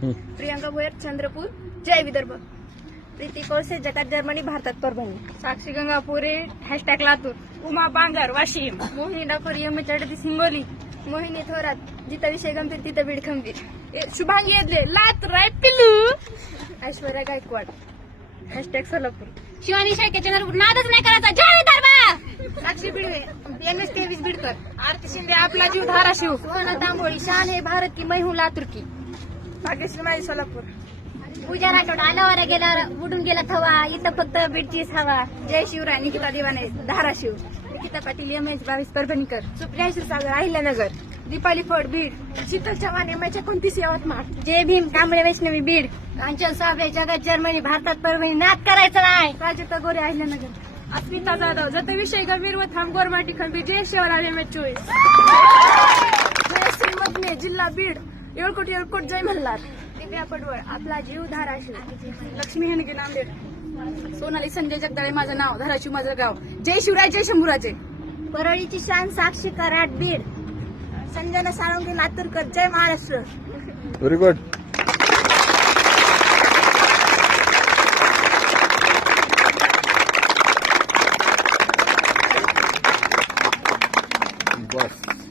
प्रियंका भोयर चंद्रपूर जय विदर्भ. प्रीती कोळसे जगात जर्मनी भारतात परभणी. साक्षी गंगापुरे हॅशटॅग लातूर. उमा बांगर वाशिम. मोहिनी डाकोर यम चढती हिंगोली. मोहिनी थोरात जिथं विषय गंभीर तिथं बीड खंबीर. शुभांगी येदले लातूर आहे पिल्लू. ऐश्वर्या गायकवाड. हॅशटॅग सोलापूर. शिवानी शेळके चंद्रपूर नादच नाही करायचा. जय विदर्भ साक्षी बिडवे एम एस. तेवीस बिडकर. आरती शिंदे आपला जीव धाराशिव. सुहाना तांबोळी शान हे भारत की मैं हूं लातूर की. भाग्यश्री माई सोलापूर. पूजा राठोड आल्यावर गेल्यावर उडून गेला थवा. इथं फक्त बीडचीच हवा. जय शिवराय निकिता दिवाने धाराशिव निकिता पाटील एम एस बावीस परभणीकर. सुप्रिया क्षीरसागर अहिल्यानगर. दीपाली फड बीड. शीतल चव्हाण एम एच एकोणतीस यवतमाळ जय भीम कांबळे वैष्णवी बीड. कांचन साबळे जगात जर्मनी भारतात परभणी. नाद करायचं नाही. प्राजक्ता गोरे अहिल्यानगर. अस्मिता जाधव जत विषय गंभीर व थांब गोरमाटी खंबीर. जय शिवराज एम एच चोवीस जयश्री मगने जिल्हा बीड. येळकोट येळकोट जय म्हणलात दिव्या पडवळ आपला जीव धाराशिव. लक्ष्मी हेनगे नांदेड सोनाली संजय जगदाळे माझं नाव धाराशिव माझं गाव. जय शिवराय जय शंभूराजे. परळीची शान साक्षी कराड बीड. संजना साळुंगे लातूरकर जय महाराष्ट्र. व्हेरी गुड बस.